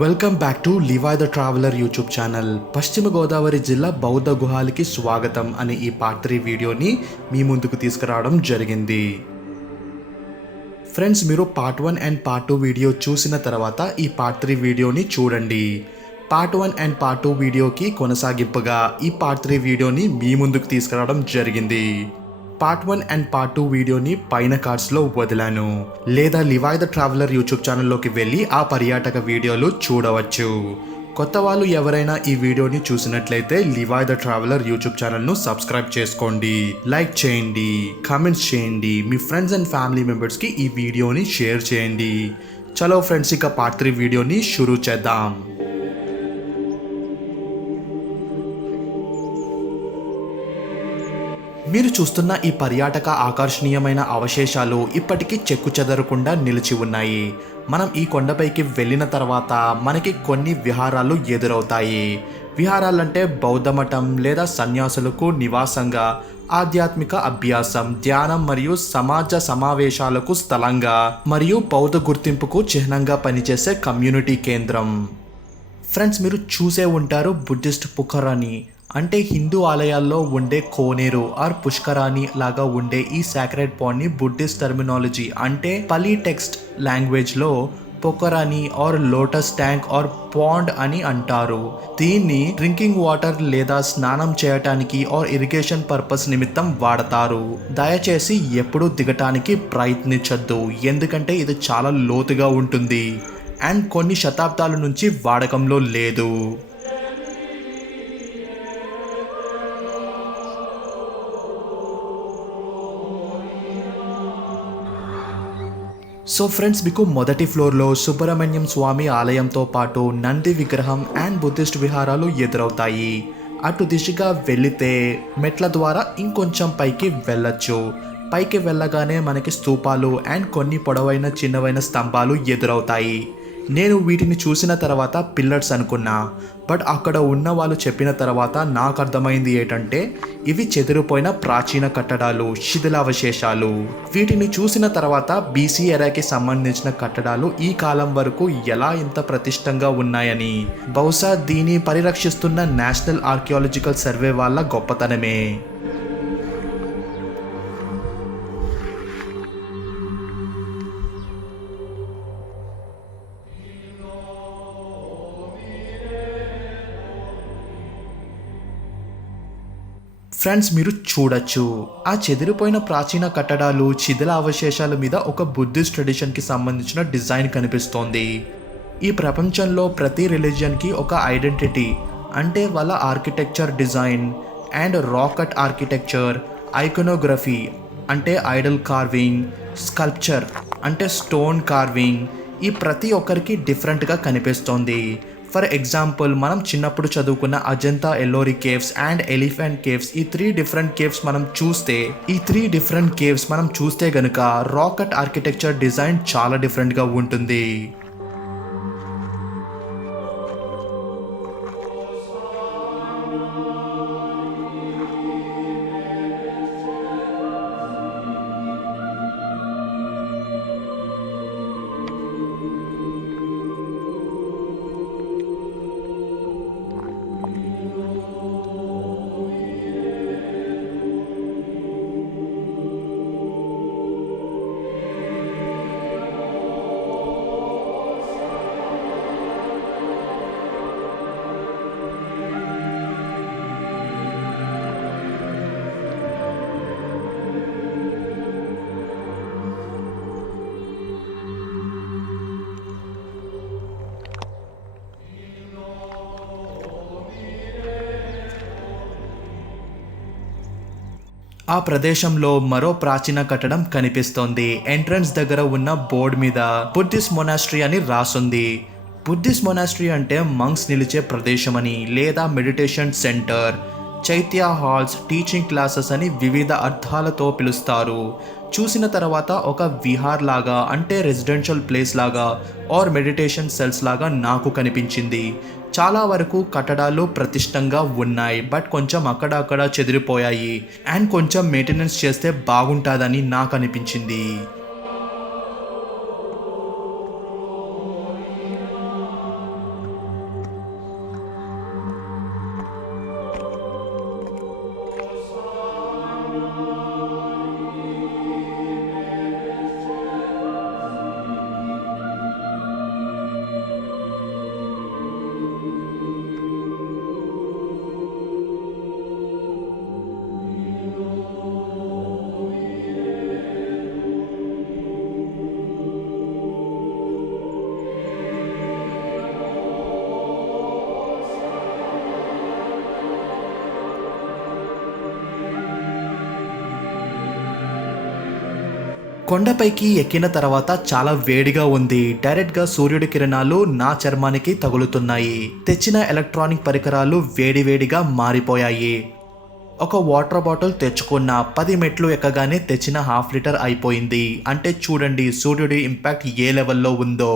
Welcome back to Levi the traveller YouTube channel. Paschima Godavari జిల్లా బౌద్ధ గుహాలకి స్వాగతం అనే ఈ పార్ట్ 3 వీడియోని మీ ముందుకు తీసుకురావడం జరిగింది. ఫ్రెండ్స్, మీరు పార్ట్ 1 అండ్ పార్ట్ 2 వీడియో చూసిన తర్వాత ఈ పార్ట్ 3 వీడియోని చూడండి. పార్ట్ 1 అండ్ పార్ట్ 2 వీడియోకి కొనసాగింపుగా ఈ పార్ట్ 3 వీడియోని మీ ముందుకు తీసుకురావడం జరిగింది. పార్ట్ 1 అండ్ పార్ట్ 2 వీడియోని పైన కార్డ్స్లో వదిలాను, లేదా లివాయ్ ద ట్రావెలర్ యూట్యూబ్ ఛానల్లోకి వెళ్ళి ఆ పర్యాటక వీడియోలు చూడవచ్చు. కొత్త వాళ్ళు ఎవరైనా ఈ వీడియోని చూసినట్లయితే లివాయ్ ద ట్రావెలర్ యూట్యూబ్ ఛానల్ను సబ్స్క్రైబ్ చేసుకోండి, లైక్ చేయండి, కామెంట్స్ చేయండి, మీ ఫ్రెండ్స్ అండ్ ఫ్యామిలీ మెంబర్స్కి ఈ వీడియోని షేర్ చేయండి. చలో ఫ్రెండ్స్, ఇక పార్ట్ 3 వీడియోని షురూ చేద్దాం. మీరు చూస్తున్న ఈ పర్యాటక ఆకర్షణీయమైన అవశేషాలు ఇప్పటికీ చెక్కు చెదరకుండా నిలిచి ఉన్నాయి. మనం ఈ కొండపైకి వెళ్ళిన తర్వాత మనకి కొన్ని విహారాలు ఎదురవుతాయి. విహారాలంటే బౌద్ధ మఠం లేదా సన్యాసులకు నివాసంగా, ఆధ్యాత్మిక అభ్యాసం, ధ్యానం మరియు సమాజ సమావేశాలకు స్థలంగా, మరియు బౌద్ధ గుర్తింపుకు చిహ్నంగా పనిచేసే కమ్యూనిటీ కేంద్రం. ఫ్రెండ్స్, మీరు చూసే ఉంటారు బుద్ధిస్ట్ పుకరాని అంటే హిందూ ఆలయాల్లో ఉండే కోనేరు ఆర్ పుష్కరాని లాగా ఉండే ఈ సాక్రెడ్ పాండ్ని బుద్ధిస్ట్ టర్మినాలజీ అంటే పలీ టెక్స్ట్ లాంగ్వేజ్లో పొకరాని or lotus tank or pond అని అంటారు. దీన్ని డ్రింకింగ్ వాటర్ లేదా స్నానం చేయటానికి ఆర్ ఇరిగేషన్ పర్పస్ నిమిత్తం వాడతారు. దయచేసి ఎప్పుడూ దిగటానికి ప్రయత్నించొద్దు, ఎందుకంటే ఇది చాలా లోతుగా ఉంటుంది అండ్ కొన్ని శతాబ్దాల నుంచి వాడకంలో లేదు. సో ఫ్రెండ్స్, మీకు మొదటి ఫ్లోర్లో సుబ్రహ్మణ్యం స్వామి ఆలయంతో పాటు నంది విగ్రహం అండ్ బుద్ధిస్ట్ విహారాలు ఎదురవుతాయి. అటు దిశగా వెళితే మెట్ల ద్వారా ఇంకొంచెం పైకి వెళ్ళొచ్చు. పైకి వెళ్ళగానే మనకి స్తూపాలు అండ్ కొన్ని పొడవైన చిన్నవైన స్తంభాలు ఎదురవుతాయి. నేను వీటిని చూసిన తర్వాత పిల్లర్స్ అనుకున్నా, బట్ అక్కడ ఉన్న వాళ్ళు చెప్పిన తర్వాత నాకు అర్థమైంది ఏంటంటే ఇవి చెదిరిపోయిన ప్రాచీన కట్టడాలు, శిథిలావశేషాలు. వీటిని చూసిన తర్వాత బీసీ ఎరాకి సంబంధించిన కట్టడాలు ఈ కాలం వరకు ఎలా ఇంత ప్రతిష్టంగా ఉన్నాయని, బహుశా దీన్ని పరిరక్షిస్తున్న నేషనల్ ఆర్కియాలజికల్ సర్వే వాళ్ళ గొప్పతనమే. ఫ్రెండ్స్, మీరు చూడొచ్చు ఆ చెదిరిపోయిన ప్రాచీన కట్టడాలు, శిథిల అవశేషాల మీద ఒక బుద్ధిస్ట్ ట్రెడిషన్కి సంబంధించిన డిజైన్ కనిపిస్తోంది. ఈ ప్రపంచంలో ప్రతి రిలీజియన్కి ఒక ఐడెంటిటీ అంటే వాళ్ళ architecture design and rock cut architecture, iconography అంటే ఐడల్ కార్వింగ్, స్కల్ప్చర్ అంటే స్టోన్ కార్వింగ్, ఈ ప్రతి ఒక్కరికి డిఫరెంట్గా కనిపిస్తోంది. ఫర్ ఎగ్జాంపుల్, మనం చిన్నప్పుడు చదువుకున్న Ajanta Ellora caves and elephant caves, ఈ 3 డిఫరెంట్ కేవ్స్ మనం చూస్తే గనుక రాకెట్ ఆర్కిటెక్చర్ డిజైన్ చాలా డిఫరెంట్గా ఉంటుంది. ఆ ప్రదేశంలో మరో ప్రాచీన కట్టడం కనిపిస్తోంది. ఎంట్రన్స్ దగ్గర ఉన్న బోర్డు మీద బుద్ధిస్ట్ మొనాస్ట్రీ అని రాసుంది. బుద్ధిస్ట్ మొనాస్ట్రీ అంటే మంక్స్ నిలిచే ప్రదేశమని, లేదా meditation centre, chaitya halls, teaching classes అని వివిధ అర్థాలతో పిలుస్తారు. చూసిన తర్వాత ఒక విహార్ లాగా అంటే రెసిడెన్షియల్ ప్లేస్ లాగా ఆర్ మెడిటేషన్ సెల్స్ లాగా నాకు కనిపించింది. చాలా వరకు కట్టడాలు ప్రతిష్టంగా ఉన్నాయి, బట్ కొంచెం అక్కడక్కడ చెదిరిపోయాయి అండ్ కొంచెం మెయింటెనెన్స్ చేస్తే బాగుంటుందని నాకు అనిపించింది. కొండపైకి ఎక్కిన తర్వాత చాలా వేడిగా ఉంది. డైరెక్ట్గా సూర్యుడి కిరణాలు నా చర్మానికి తగులుతున్నాయి. తెచ్చిన ఎలక్ట్రానిక్ పరికరాలు వేడివేడిగా మారిపోయాయి. ఒక వాటర్ బాటిల్ తెచ్చుకున్న 10 మెట్లు ఎక్కగానే తెచ్చిన హాఫ్ లీటర్ అయిపోయింది. అంటే చూడండి సూర్యుడి ఇంపాక్ట్ ఏ లెవెల్లో ఉందో.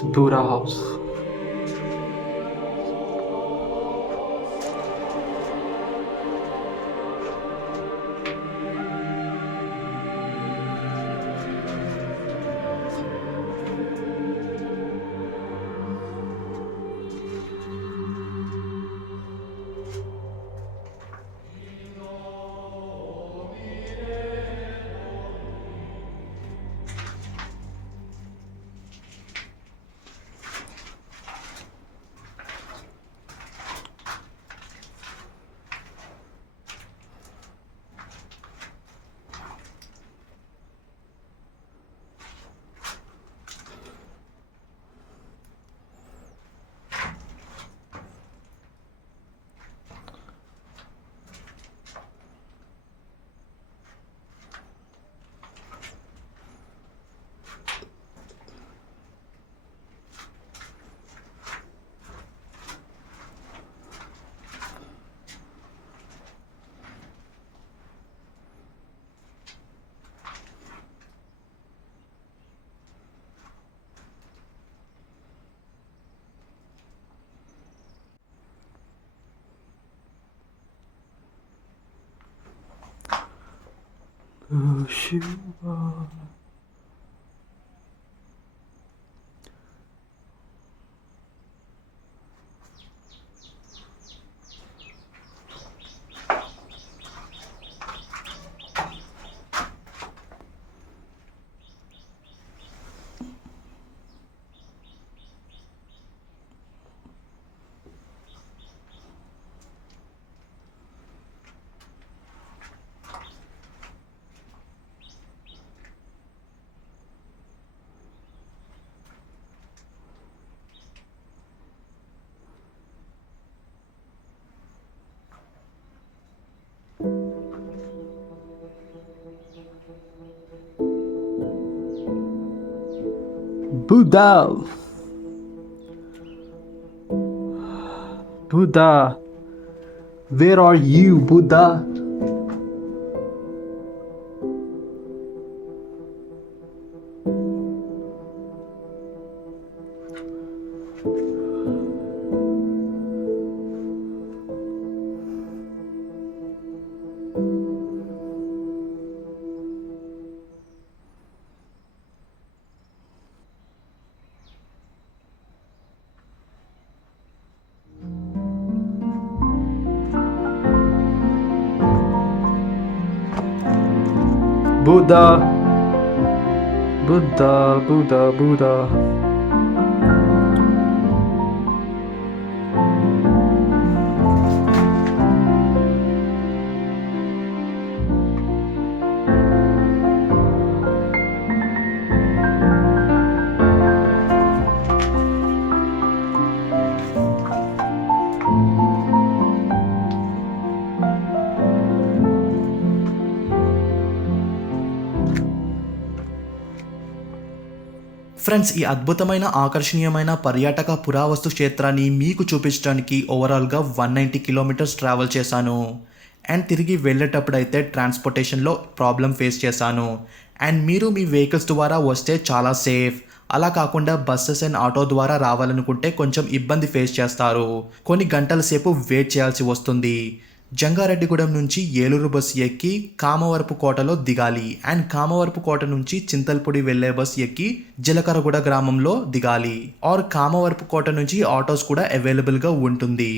It's Buddha house. Shiva. Buddha. Buddha. Where are you, Buddha? Buddha. Buddha, Buddha, Buddha. Friends, ఈ అద్భుతమైన ఆకర్షణీయమైన పర్యాటక పురావస్తు క్షేత్రాన్ని మీకు చూపించడానికి ఓవరాల్గా 190 కిలోమీటర్స్ ట్రావెల్ చేశాను. అండ్ తిరిగి వెళ్ళేటప్పుడు అయితే ట్రాన్స్పోర్టేషన్లో ప్రాబ్లం ఫేస్ చేశాను. అండ్ మీరు మీ వెహికల్స్ ద్వారా వస్తే చాలా సేఫ్. అలా కాకుండా బస్సెస్ అండ్ ఆటో ద్వారా రావాలనుకుంటే కొంచెం ఇబ్బంది ఫేస్ చేస్తారు. కొన్ని గంటల సేపు వెయిట్ చేయాల్సి వస్తుంది. జంగారెడ్డిగూడెం నుంచి ఏలూరు బస్సు ఎక్కి కామవరపు కోటలో దిగాలి. అండ్ కామవరపు కోట నుంచి చింతల్పూడి వెళ్ళే బస్ ఎక్కి జీలకర్రగూడ గ్రామంలో దిగాలి. ఆర్ కామవరపు కోట నుంచి ఆటోస్ కూడా అవైలబుల్గా ఉంటుంది.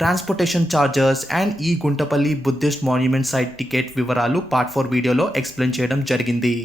ట్రాన్స్పోర్టేషన్ ఛార్జెస్ అండ్ ఈ Guntapalli Buddhist monument site ticket వివరాలు పార్ట్ 4 వీడియోలో ఎక్స్ప్లెయిన్ చేయడం జరిగింది.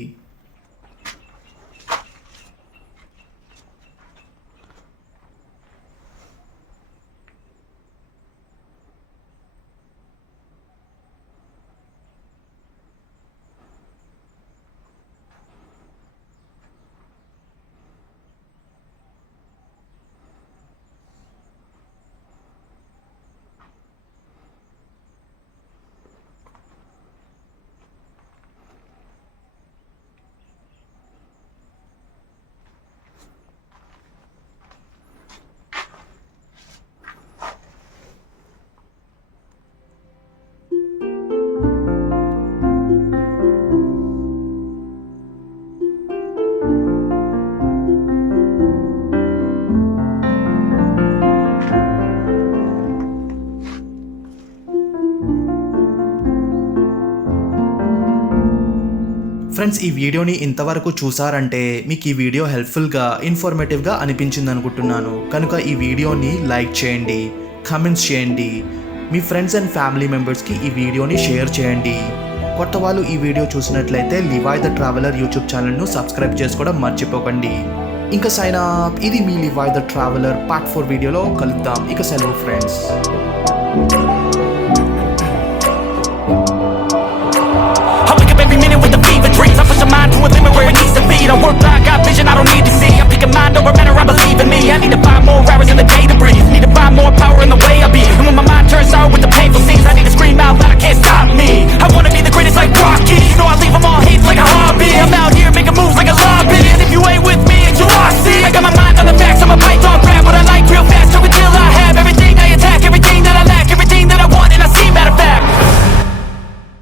ఫ్రెండ్స్, ఈ వీడియోని ఇంతవరకు చూసారంటే మీకు ఈ వీడియో హెల్ప్ఫుల్గా ఇన్ఫర్మేటివ్గా అనిపించింది అనుకుంటున్నాను. కనుక ఈ వీడియోని లైక్ చేయండి, కమెంట్స్ చేయండి, మీ ఫ్రెండ్స్ అండ్ ఫ్యామిలీ మెంబర్స్కి ఈ వీడియోని షేర్ చేయండి. కొత్త వాళ్ళు ఈ వీడియో చూసినట్లయితే లివాయ్ ద ట్రావెలర్ యూట్యూబ్ ఛానల్ను సబ్స్క్రైబ్ చేసుకోవడం మర్చిపోకండి. ఇంకా సైన్ అప్. ఇది మీ లివాయ్ ద ట్రావెలర్ పార్ట్ 4 వీడియోలో కలుద్దాం. ఇక సెలవు friends. Every minute with the fever dreams, I push my mind to a limit where it needs to be. I work, I got vision, I don't need to see. I'm picking my